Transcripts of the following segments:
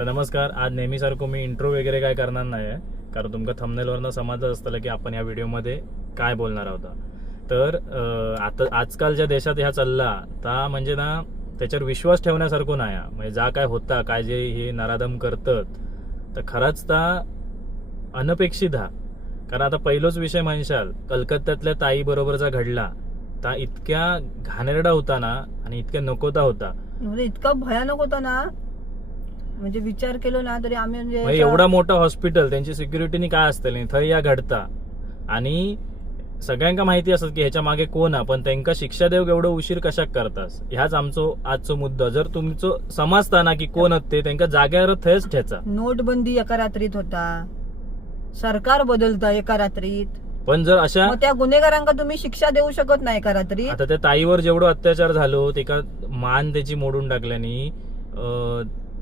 तर नमस्कार आज नेहमीसारखं मी इंट्रो वगैरे काय करणार नाही आहे कारण तुमका थंबनेलवरनं समजलं असतं की आपण या व्हिडिओमध्ये काय बोलणार आहोत. तर आता आता आजकालच्या देशात ह्या चालला ता म्हणजे ना त्याच्यावर विश्वास ठेवण्यासारखं नाही म्हणजे जा काय होता काय जे हे नराधम करतात तर खरंच ता अनपेक्षित हा. कारण आता पहिलोच विषय म्हणशाल कलकत्त्यातल्या ताईबरोबरचा घडला ता इतक्या घाणेरडा होता ना आणि इतक्या नकोता होता. म्हणजे इतका भयानक होता ना म्हणजे विचार केलो ना तरी आम्ही म्हणजे म्हणजे एवढा मोठा हॉस्पिटल त्यांची सिक्युरिटीनी काय असतली थंय या घडता. आणि सगळ्यांका माहिती असत की ह्याच्या मागे कोण पण त्यांका शिक्षा देऊ एवढं उशीर कशाक करतास? ह्याच आमचो आजचो मुद्दा. जर तुमचं समजता ना की कोण ते त्यांका जाग्यावर थंयच ठेचा. नोटबंदी एका रात्रीत होता. सरकार बदलतं एका रात्रीत. पण जर अशा त्या गुन्हेगारांका तुम्ही शिक्षा देऊ शकत नाही एका रात्रीत? आता त्या ताईवर जेवढं अत्याचार झालो ते का मान त्याची मोडून टाकल्यानी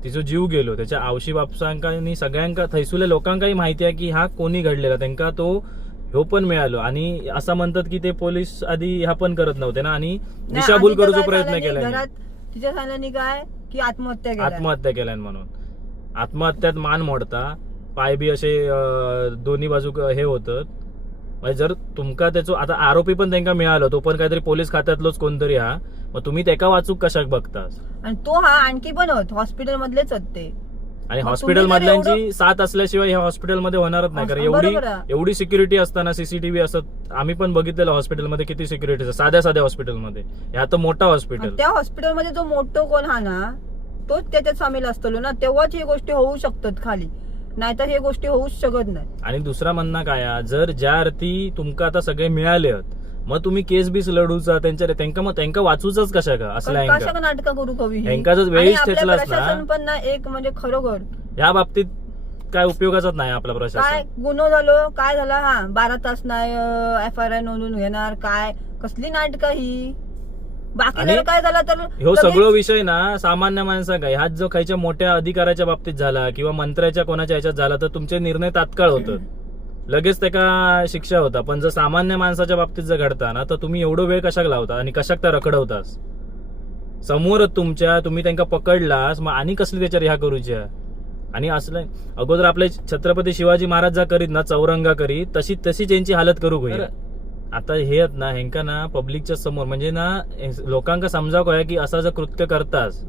तिचो जीव गेलो. त्याच्या आवशी बापसांकानी सगळ्यांका थैसुल्या लोकांकाही माहिती आहे की हा कोणी घडलेला. त्यांका तो ह्यो पण मिळालो. आणि असं म्हणतात की ते पोलीस आधी ह्या पण करत नव्हते ना. आणि दिशाभूल करूचा प्रयत्न केला. तिच्या सांगल्यानी काय? की आत्महत्या केल्या. आत्महत्या केल्यान म्हणून. आत्महत्यात मान मोडता. पाय बी असे अं, दोन्ही बाजू हे होतं. म्हणजे जर तुमका त्याचो आता आरोपी पण त्यांना मिळालो. तो पण काहीतरी पोलीस खात्यातलोच कोणतरी हा. मग तुम्ही त्याका वाचूक कशाक बघतास? आणि तो हा आणखी पण होत हॉस्पिटल मधलेच होत ते. आणि मग हॉस्पिटल तुम्ही जर मधल्यांची साथ असल्याशिवाय ह्या हॉस्पिटलमध्ये होणारच नाही. कारण एवढी बरोबर आहे. एवढी सिक्युरिटी असताना सीसीटीव्ही असत आम्ही पण बघितलेलं हॉस्पिटलमध्ये किती सिक्युरिटी साध्या साध्या हॉस्पिटलमध्ये. ह्या तर मोठा हॉस्पिटल. आणि त्या हॉस्पिटलमध्ये जो मोठो कोण हा ना तोच त्याच्यात सामील असतो ना तेव्हाच ही गोष्टी होऊ शकतात खाली. नाहीतर हे गोष्टी होऊच शकत नाही आणि दुसरा म्हणणं काय हा, जर ज्या अर्थी तुमका आता सगळे मिळाले आहेत, मग तुम्ही केस बीस लढूचा त्यांच्या त्यांका मग त्यांका वाचूच कशा का? असल्या कशा नाटक करू कवी आणि वेळीच प्रशासन पण ना एक म्हणजे खरोखर. ह्या बाबतीत काय उपयोगाचाच नाही आपला काय प्रशासन गुन्हा झालो काय झाला? हा बारा तास नाही एफ आय आर नोंदून घेणार काय? कसली नाटक ही? बाकी काय झालं तर ह्यो सगळं विषय ना सामान्य माणसाका. ह्यात जो खायच्या मोठ्या अधिकाऱ्याच्या बाबतीत झाला किंवा मंत्र्याच्या कोणाच्या ह्याच्यात झाला तर तुमचे निर्णय तात्काळ होतात. लगेच त्याका शिक्षा होता? पण जर सामान्य माणसाच्या बाबतीत जर घडता ना तर तुम्ही एवढं वेळ कशाक लावता? आणि कशाक त्या रखडवतास? समोरच तुमच्या तुम्ही त्यांना पकडलास मग आणि कसली त्याच्यावर ह्या करूच्या? आणि असलं अगोदर आपले छत्रपती शिवाजी महाराज जा करीत ना चौरंगा करीत तशी तशी त्यांची हालत करू होईल आता हे आहेत ना हेंका ना पब्लिकच्या समोर म्हणजे ना हे लोकांका समजावं कळ्या की असं जर कृत्य करतास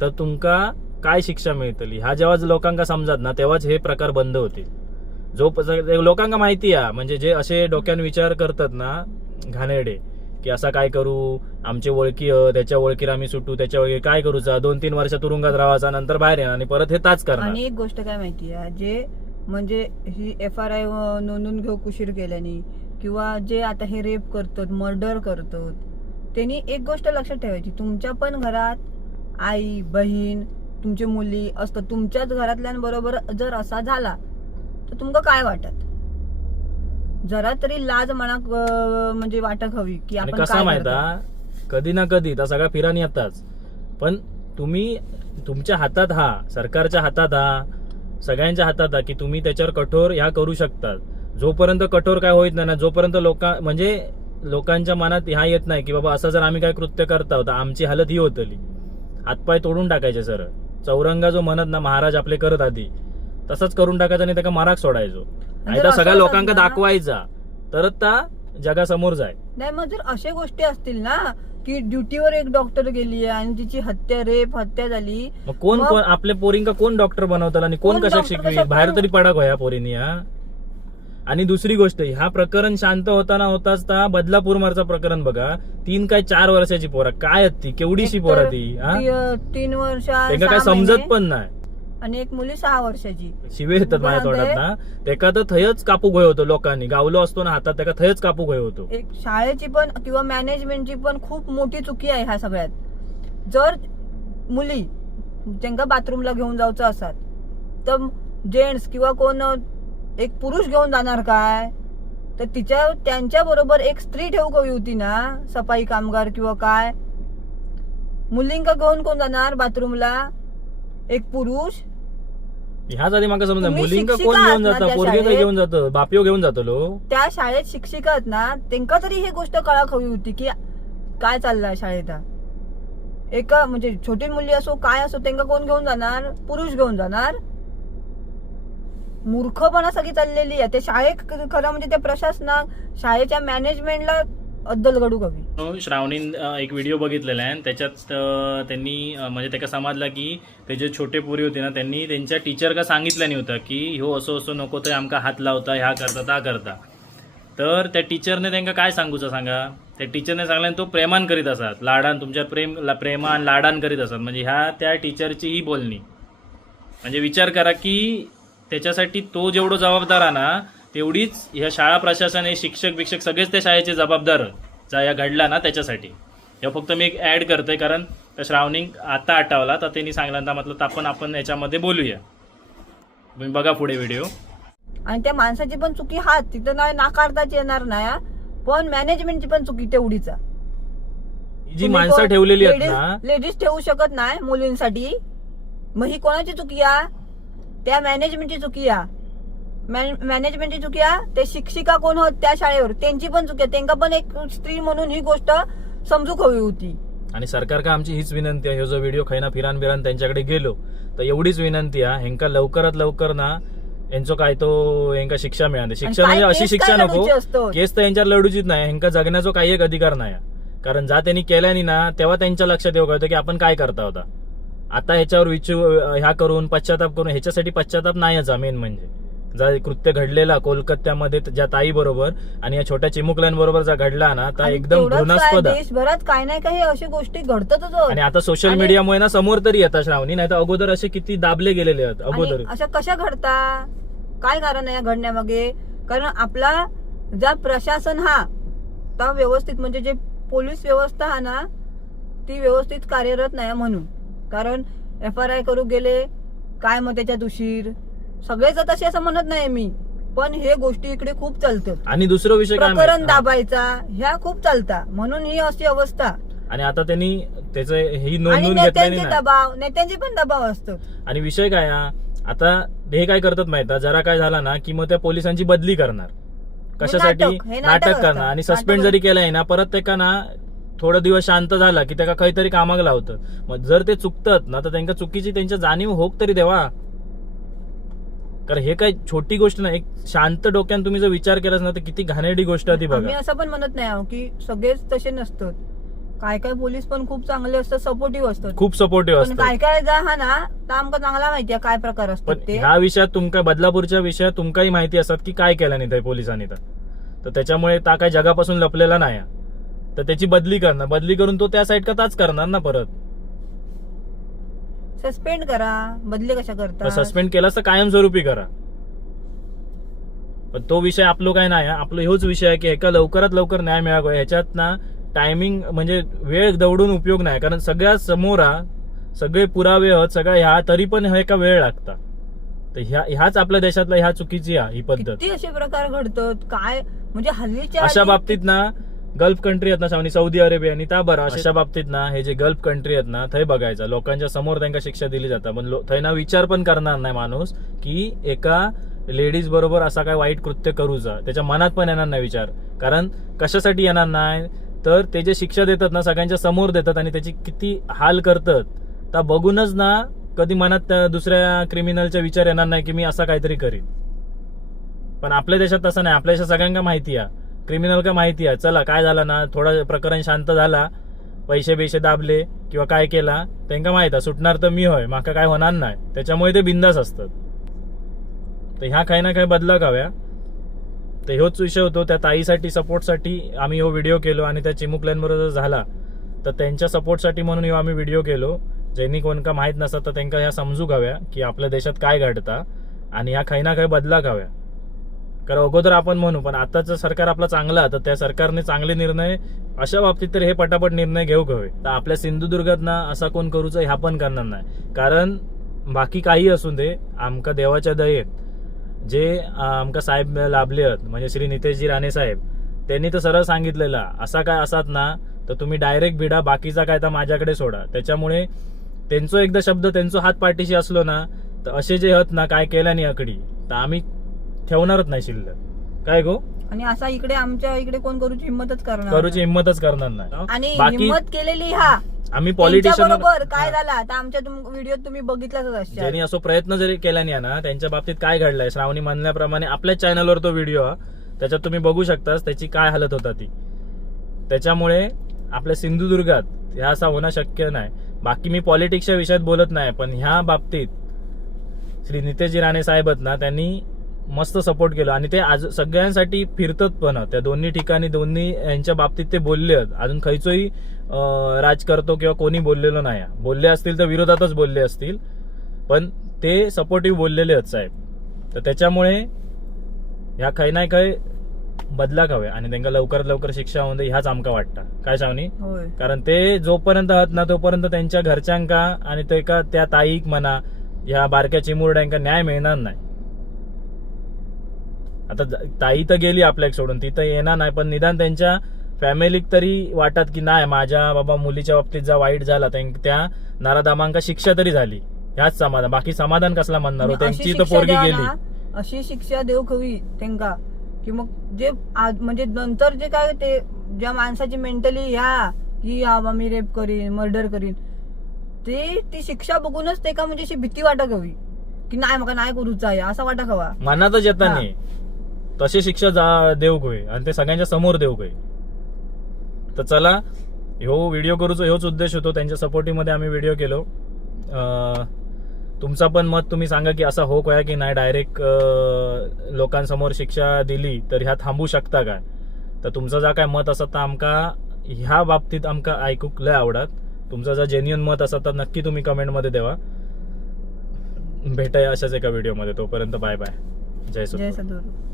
तर तुमका काय शिक्षा मिळतली? ह्या जेव्हा लोकांका समजत ना तेव्हाच हे प्रकार बंद होतील. जो लोकांना माहिती आहे म्हणजे जे असे डोक्यान विचार करतात ना घाणेरडे की असा काय करू आमचे ओळखी त्याच्या ओळखीर आम्ही सुटू त्याच्या ओळखी काय करूचा दोन तीन वर्ष तुरुंगात राहायचा नंतर बाहेर येणार आणि परत हे ताच करणार. आणि एक गोष्ट काय माहिती आहे जे म्हणजे ही एफ आर आय नोंदून घेऊ उशीर केल्याने किंवा जे आता हे रेप करतात मर्डर करतात त्यांनी एक गोष्ट लक्षात ठेवायची तुमच्या पण घरात आई बहीण तुमची मुली असतात तुमच्याच घरातल्यांबरोबर जर असा झाला तर तुमका काय वाटत? जरा तरी लाज मनाक म्हणजे वाटक हवी की आणि आपण कसा काय माहिता. कधी ना कधी त्या सगळ्या फिरानी येताच. पण तुम्ही तुमच्या हातात हा सरकारच्या हातात हा सगळ्यांच्या हातात हा की तुम्ही त्याच्यावर कठोर ह्या करू शकतात. जोपर्यंत कठोर काय होत नाही ना जोपर्यंत लोका म्हणजे लोकांच्या मनात ह्या येत नाही की बाबा असं जर आम्ही काय कृत्य करता तर आमची हालत ही होतली. हातपाय तोडून टाकायचे सर चौरंगा जो म्हणत ना महाराज आपले करत आधी. तसंच करून टाकायचं आणि त्याला माराक सोडायचो. आणि असं सगळ्या असेल लोकांका ना- दाखवायचा. तरच त्या जगासमोर जाय. नाही मग जर अशा गोष्टी असतील ना की ड्युटीवर एक डॉक्टर गेली आणि तिची हत्या रेप हत्या झाली मग कोण मग- कोण आपल्या पोरींका कोण डॉक्टर बनवताल आणि कोण कोण कशा शिकवी? बाहेर बनव- तरी पडाक ह्या पोरींनी हा. आणि दुसरी गोष्ट ह्या प्रकरण शांत होताना होताच ता बदलापूर मारचा प्रकरण बघा. तीन काय चार वर्षाची पोरा. काय आहेत ती केवढीशी पोरा तर ती हा? तीन वर्ष त्यांना काय समजत पण नाही. आणि एक मुली सहा वर्षाची. शिवे येतात माझ्या तोंडात ना. त्याका तर थयच कापू गय होतो लोकांनी. गावलो असतो ना हातात त्याका थयच कापू गय होतो. एक शाळेची पण किंवा मॅनेजमेंटची पण खूप मोठी चुकी आहे ह्या सगळ्यात. जर मुली ज्यांका बाथरूमला घेऊन जायचं असतात तर जेंट्स किंवा कोण एक पुरुष घेऊन जाणार काय? तर तिच्या त्यांच्या बरोबर एक स्त्री ठेवू हवी होती ना? सफाई कामगार किंवा काय? मुलींका घेऊन कोण जाणार बाथरूमला? एक पुरुष ह्याच आधी मला समजा तुम्ही मुलींका शिक्षिका कोण आहात घेऊन ना जाता? त्या पोरगे काय शाळेत? घेऊन जातो? बापियो घेऊन जातो लो? त्या शाळेत शिक्षिका आहेत ना त्यांका तरी ही गोष्ट कळाक हवी होती की काय चाललंय शाळेत. एका म्हणजे छोटी मुली असो काय असो त्यांना कोण घेऊन जाणार? पुरुष घेऊन जाणार. मूर्खपणा सगळी चाललेली आहे. ते शाळेत खरं म्हणजे त्या प्रशासनाक शाळेच्या मॅनेजमेंटला अद्दल घडू हो, श्रावणीन एक व्हिडिओ बघितलेला आहे. आणि त्याच्यात त्यांनी म्हणजे त्याका समजला की ते जे छोटे पोरी होते ना त्यांनी त्यांच्या टीचर का सांगितलं नाही होतं की ह्यो असो असो नको तर आमका हात लावता ह्या करता ता करता. तर त्या टीचरने त्यांना काय सांगूचं सांगा? त्या टीचरने सांगल्याने तो प्रेमान करीत असतात लाडान तुमच्या प्रेम ला- प्रेमान लाडान करीत असतात म्हणजे ह्या त्या टीचरची ही बोलणी. म्हणजे विचार करा की त्याच्यासाठी तो जेवढं जबाबदार आहे ना तेवढीच ह्या शाळा प्रशासन हे शिक्षक बिक्षक सगळेच त्या शाळेचे जबाबदार जा या घडला ना त्याच्यासाठी. हे फक्त मी एक ॲड करतोय कारण श्रावणी आता आठवला तर त्यांनी सांगल्यानंतर म्हटलं आपण आपण याच्यामध्ये बोलूया. तुम्ही बघा पुढे व्हिडिओ आणि त्या माणसाची पण चुकी हात तिथं नाही नाकारताच येणार नाही हा. पण मॅनेजमेंटची पण चुकी तेवढीच. जी माणसं ठेवलेली आहेत ना लेडीज ठेवू शकत नाही मुलींसाठी. मग ही कोणाची चुकी आहे? त्या मॅनेजमेंटची चुकी आहे. मॅनेजमेंटची चुकी आहे ते शिक्षिका कोण होत त्या शाळेवर? त्यांची पण चुकी आहे. त्यांना पण एक स्त्री म्हणून ही गोष्ट समजूक हवी होती. आणि सरकार का आमची हीच विनंती आहे? जो व्हिडिओ खैना फिरान बिरान त्यांच्याकडे गेलो तर एवढीच विनंती आहे. ह्यांका लवकरात लवकर ना यांचं काय तो ह्यांका शिक्षा मिळाली. शिक्षा म्हणजे अशी शिक्षा नको? केस तर यांच्यावर लढूचीच नाही. ह्यांका जगण्याचा काही एक अधिकार नाही. कारण जा त्यांनी केल्यानी ना तेव्हा त्यांच्या लक्षात येऊ कळतं की आपण काय करता होता. आता ह्याच्यावर विचू ह्या करून पश्चाताप करून ह्याच्यासाठी पश्चाताप नाही याचा मेन म्हणजे. जा कृत्य घडलेला कोलकात्यामध्ये ज्या ताई बरोबर आणि या छोट्या चिमुकल्यांबरोबर जा घडला ना तर एकदम घृणास्पद. देशभरात काही नाही काही अशी गोष्टी घडतातच होत. आणि आता सोशल मीडियामुळे ना समोर तरी येतात श्रावणी नाही तर अगोदर असे किती दाबले गेलेले आहेत अगोदर. अशा कशा घडता? काय कारण आहे या घडण्यामागे? कारण आपला ज्या प्रशासन हा त्या व्यवस्थित म्हणजे जे पोलीस व्यवस्था हा ना ती व्यवस्थित कार्यरत नाही म्हणून. कारण एफ आर आय करू गेले काय मग त्याच्यात उशीर? सगळेच तसे असं म्हणत नाही मी. पण हे गोष्टी इकडे खूप चालतात. आणि दुसरा विषय काय प्रकरण माहिती? दाबायचा ह्या खूप चालता. म्हणून ही अशी अवस्था. आणि आता त्यांनी त्याचं ही आणि नोंदवून घेतलेली नेत्यांचे नाही दबाव नेत्यांचे पण दबाव असतो आणि विषय काय हा? आता हे काय करतात माहिती जरा काय झाला ना की मग त्या पोलिसांची बदली करणार. कशासाठी? नाटक, हे नाटक नाटक असतं. करणार आणि सस्पेंड नाटक जरी केलंय ना परत ते का ना थोडा दिवस शांत झाला की त्याला काहीतरी कामाक लावतं. मग जर ते चुकतात ना तर त्यांना चुकीची त्यांच्या जाणीव होक तरी देवा. कारण हे काय छोटी गोष्ट नाही एक शांत डोक्यान तुम्ही जर विचार केलाच ना तर किती घाणेरडी गोष्ट आहे ती आम्ही बघा असं पण म्हणत नाही आहो की सगळेच तसे नसतात. काय काय पोलीस पण खूप चांगले असतात सपोर्टिव्ह असतात. खूप सपोर्टिव्ह पण असतात. काय काय जा हा ना तर आमका चांगला माहितीये काय प्रकार पण असतात ते. ह्या विषयात तुमका बदलापूरच्या विषयात तुमकाही माहिती असतात की काय केलं नाही त्या पोलिसांनी तर. तर त्याच्यामुळे ता काय जगापासून लपलेला नाही. आहे. तर त्याची बदली करणार. बदली करून तो त्या साईड का ताच करणार ना परत? सस्पेंड करा. बदली कशा करता सस्पेंड केलास तर कायमस्वरूपी करा. पण तो विषय आपलो काय नाही. आपलं ह्योच विषय आहे की एका लवकरात लवकर न्याय मिळावा. ह्याच्यात ना टायमिंग म्हणजे वेळ दौडून उपयोग नाही. कारण सगळ्यात समोर सगळे पुरावे आहेत सगळ्या ह्या तरी पण हे एका वेळ लागता तर ह्या ह्याच आपल्या देशातला ह्या चुकीची आहे ही पद्धत. असे प्रकार घडतात? काय? म्हणजे हल्लीच्या अशा बाबतीत ना गल्फ कंट्री आहेत ना शावनी सौदी अरेबिया आणि त्या बरं अशा बाबतीत ना हे जे गल्फ कंट्री आहेत ना थंय बघायचं. लोकांच्या समोर त्यांना शिक्षा दिली जाता पण थंय ना विचार पण करणार नाही माणूस की एका लेडीज बरोबर असा काय वाईट कृत्य करूचा त्याच्या मनात पण येणार नाही विचार. कारण कशासाठी येणार नाही? तर ते जे शिक्षा देतात ना सगळ्यांच्या समोर देतात आणि त्याची किती हाल करतात त्या बघूनच ना कधी मनात दुसऱ्या क्रिमिनलचा विचार येणार नाही की मी असा काहीतरी करीन. पण आपल्या देशात तसं नाही. आपल्या देशात सगळ्यांना माहिती आहे. क्रिमिनल का माहिती आहे. चला काय झालं ना थोडं प्रकरण शांत झाला पैसे बिशे दाबले किंवा काय केला त्यांना माहीत आहे सुटणार तर मी होय माका काय होणार नाही. त्याच्यामुळे ते बिंदास असतात. तर ह्या काही ना काही बदला हव्या तर ह्योच विषय होतो त्या ताईसाठी सपोर्टसाठी आम्ही हो व्हिडिओ केलो आणि त्या चिमुकल्यांबरोबर जर झाला. तर त्यांच्या सपोर्टसाठी म्हणून ह्यो आम्ही व्हिडिओ केलो. ज्यांनी कोणका माहीत नसतात तर त्यांना ह्या समजूक हव्या की आपल्या देशात काय घडता आणि ह्या काही ना काही बदलाक हव्या कारण अगोदर आपण म्हणू पण आताचं सरकार आपलं चांगलं तर त्या सरकारने चांगले निर्णय अशा बाबतीत तर हे पटापट निर्णय घेऊ हवे तर आपल्या सिंधुदुर्गात ना असा कोण करूचा ह्या पण करणार नाही. कारण बाकी काही असून दे आमका देवाच्या दयेत जे आमका साहेब लाभले आहेत म्हणजे श्री नितेशजी राणे साहेब त्यांनी तर सरळ सांगितलेलं असा काय असात ना तर तुम्ही डायरेक्ट भिडा बाकीचा काय तर माझ्याकडे सोडा. त्याच्यामुळे त्यांचं एकदा शब्द त्यांचो हात पाठीशी असलो ना तर असे जे हत ना काय केलं नाही आकडी. तर आम्ही ठेवणारच नाही शिल्लक. काय गो? आणि असा इकडे आमच्या इकडे कोण करूची हिंमतच करणार करूची हिंमतच करणार नाही. आणि बाकी हिंमत केलेली हा. आम्ही पॉलिटिशियन बरोबर काय झालं? आता आमच्या व्हिडिओ तुम्ही बघितलाच ज्यांनी असो प्रयत्न जरी केला नाही ना त्यांच्या बाबतीत काय घडलंय? श्रावणी म्हणल्याप्रमाणे आपल्याच चॅनलवर तो व्हिडिओ हा. त्याच्यात तुम्ही बघू शकताच त्याची काय हालत होता ती. त्याच्यामुळे आपल्या सिंधुदुर्गात ह्या असा होणं शक्य नाही. बाकी मी पॉलिटिक्सच्या विषयात बोलत नाही पण ह्या बाबतीत श्री नितेशजी राणे साहेब आहेत ना त्यांनी मस्त सपोर्ट केला. आणि ते आज सगळ्यांसाठी फिरतात पण. त्या दोन्ही ठिकाणी दोन्ही यांच्या बाबतीत ते बोलले आहेत. अजून खैचोही राज करतो किंवा कोणी बोललेलो नाही. बोलले असतील तर विरोधातच बोलले असतील. पण ते सपोर्टिव्ह बोललेले आहेत साहेब. तर त्याच्यामुळे ह्या काही नाही काही बदलाक हवे. आणि त्यांना लवकरात लवकर शिक्षा होऊन ह्याच आमका वाटतं. काय सावनी? कारण ते जोपर्यंत आहात ना तोपर्यंत त्यांच्या घरच्यांका आणि ते का त्या ताईक म्हणा ह्या बारक्या चिमुरड्यांका न्याय मिळणार नाही. आता ताई तर गेली आपल्या सोडून ती तर येणार नाही पण निदान त्यांच्या फॅमिलीक तरी वाटत की नाही माझ्या बाबा मुलीच्या बाबतीत जा वाईट झाला त्यां- नराधामांका शिक्षा तरी झाली. ह्याच समाधान बाकी समाधान कसला म्हणणार हो? त्यांची तर शिक्षा पोरगी गेली. अशी शिक्षा देऊ हवी त्यांका की मग जे आज म्हणजे नंतर जे काय ते ज्या माणसाची मेंटली ह्या की हा बा मी रेप करीन मर्डर करीन ते ती शिक्षा बघूनच ते का म्हणजे अशी भीती वाटक हवी की नाही मका नाही करूचा आहे असं वाटक हवा मनातच येत. नाही. तशी शिक्षा जा देऊ होय आणि ते सगळ्यांच्या समोर देऊ होय तर चला ह्यो व्हिडिओ करूचो ह्योच उद्देश होतो. त्यांच्या सपोर्टिंगमध्ये आम्ही व्हिडिओ केलो. तुमचा पण मत तुम्ही सांगा की असा हो कया की नाही? डायरेक्ट लोकांसमोर शिक्षा दिली तर ह्या थांबू शकता काय तर तुमचं जर काय मत असत तर आमका ह्या बाबतीत आमका ऐकूक लय आवडत. तुमचं जर जेन्युन मत असत तर नक्की तुम्ही कमेंटमध्ये देवा. भेटाय अशाच एका व्हिडिओमध्ये तोपर्यंत बाय बाय जय जय सुखी सद्गुरू.